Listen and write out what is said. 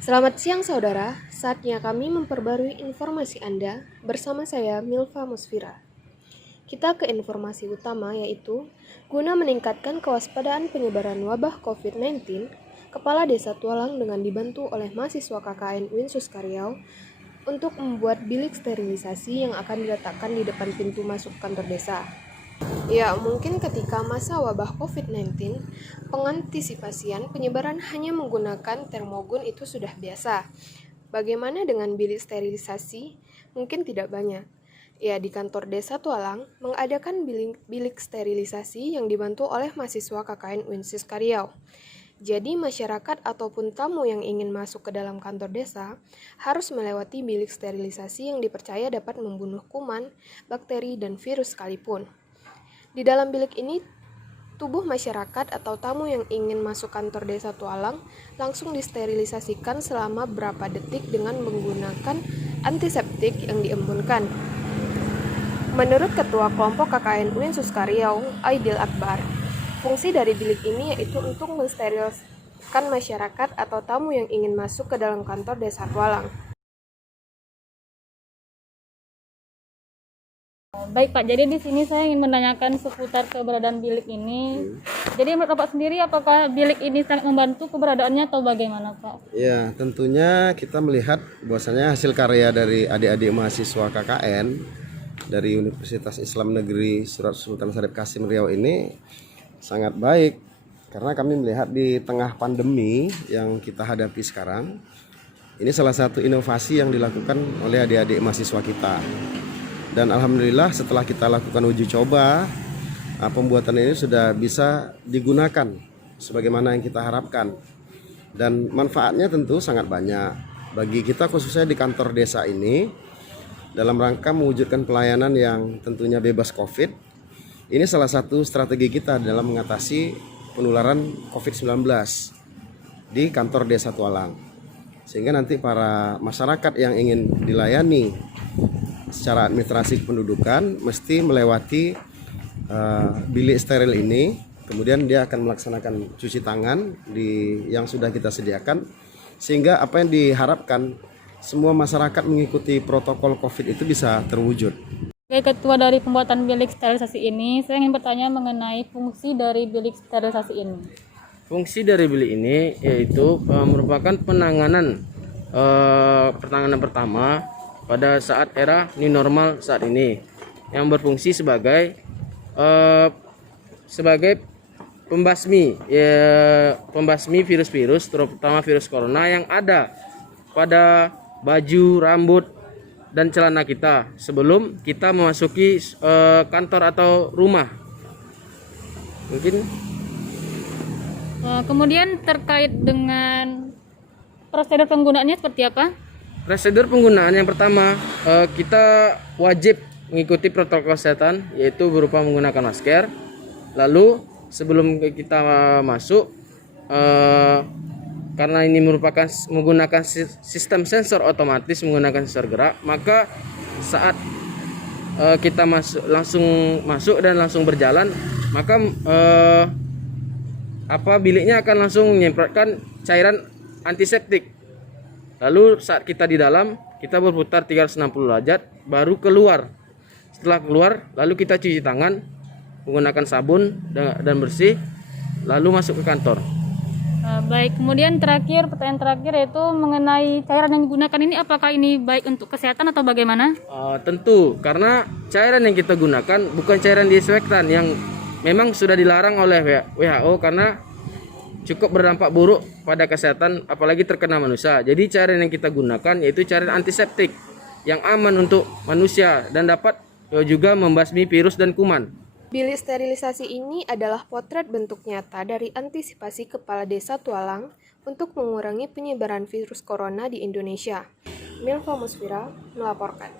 Selamat siang saudara, saatnya kami memperbarui informasi Anda bersama saya Milva Musfira. Kita ke informasi utama yaitu, guna meningkatkan kewaspadaan penyebaran wabah COVID-19, Kepala Desa Tualang dengan dibantu oleh mahasiswa KKN UIN Suskaryau untuk membuat bilik sterilisasi yang akan diletakkan di depan pintu masuk kantor desa. Ya, mungkin ketika masa wabah COVID-19, pengantisipasian penyebaran hanya menggunakan termogun itu sudah biasa. Bagaimana dengan bilik sterilisasi? Mungkin tidak banyak. Ya, di kantor desa Tualang mengadakan bilik sterilisasi yang dibantu oleh mahasiswa KKN UIN Suskaryau. Jadi masyarakat ataupun tamu yang ingin masuk ke dalam kantor desa harus melewati bilik sterilisasi yang dipercaya dapat membunuh kuman, bakteri, dan virus sekalipun. Di dalam bilik ini, tubuh masyarakat atau tamu yang ingin masuk kantor desa Tualang langsung disterilisasikan selama berapa detik dengan menggunakan antiseptik yang diembunkan. Menurut Ketua Kelompok KKN UIN Suskaryau, Aidil Akbar, fungsi dari bilik ini yaitu untuk mensterilkan masyarakat atau tamu yang ingin masuk ke dalam kantor desa Tualang. Baik Pak, jadi di sini saya ingin menanyakan seputar keberadaan bilik ini. Jadi menurut Bapak sendiri, apakah bilik ini sangat membantu keberadaannya atau bagaimana Pak? Ya, tentunya kita melihat bahwasanya hasil karya dari adik-adik mahasiswa KKN dari Universitas Islam Negeri Surat Sultan Syarif Kasim Riau ini sangat baik, karena kami melihat di tengah pandemi yang kita hadapi sekarang, ini salah satu inovasi yang dilakukan oleh adik-adik mahasiswa kita. Dan alhamdulillah setelah kita lakukan uji coba, pembuatan ini sudah bisa digunakan sebagaimana yang kita harapkan. Dan manfaatnya tentu sangat banyak bagi kita, khususnya di kantor desa ini, dalam rangka mewujudkan pelayanan yang tentunya bebas COVID. Ini salah satu strategi kita dalam mengatasi penularan COVID-19 di kantor desa Tualang. Sehingga nanti para masyarakat yang ingin dilayani secara administrasi kependudukan mesti melewati bilik steril ini, kemudian dia akan melaksanakan cuci tangan yang sudah kita sediakan, sehingga apa yang diharapkan semua masyarakat mengikuti protokol COVID itu bisa terwujud. Sebagai ketua dari pembuatan bilik sterilisasi ini, saya ingin bertanya mengenai fungsi dari bilik sterilisasi ini. Fungsi dari bilik ini yaitu merupakan penanganan pertama pada saat era new normal saat ini, yang berfungsi sebagai pembasmi virus-virus, terutama virus corona yang ada pada baju, rambut, dan celana kita sebelum kita memasuki kantor atau rumah. Mungkin Kemudian terkait dengan prosedur penggunaannya seperti apa? prosedur penggunaan yang pertama, kita wajib mengikuti protokol kesehatan, yaitu berupa menggunakan masker. Lalu sebelum kita masuk, karena ini merupakan menggunakan sistem sensor otomatis, menggunakan sensor gerak, maka saat kita langsung masuk dan langsung berjalan, maka biliknya akan langsung menyemprotkan cairan antiseptik. Lalu saat kita di dalam, kita berputar 360 derajat baru keluar. Setelah keluar, lalu kita cuci tangan menggunakan sabun dan bersih, lalu masuk ke kantor. Baik, kemudian pertanyaan terakhir yaitu mengenai cairan yang digunakan ini, apakah ini baik untuk kesehatan atau bagaimana? Tentu, karena cairan yang kita gunakan bukan cairan disinfektan yang memang sudah dilarang oleh WHO karena cukup berdampak buruk pada kesehatan, apalagi terkena manusia. Jadi cairan yang kita gunakan yaitu cairan antiseptik yang aman untuk manusia dan dapat juga membasmi virus dan kuman. Bilik sterilisasi ini adalah potret bentuk nyata dari antisipasi Kepala Desa Tualang untuk mengurangi penyebaran virus corona di Indonesia. Milva Musfira melaporkan.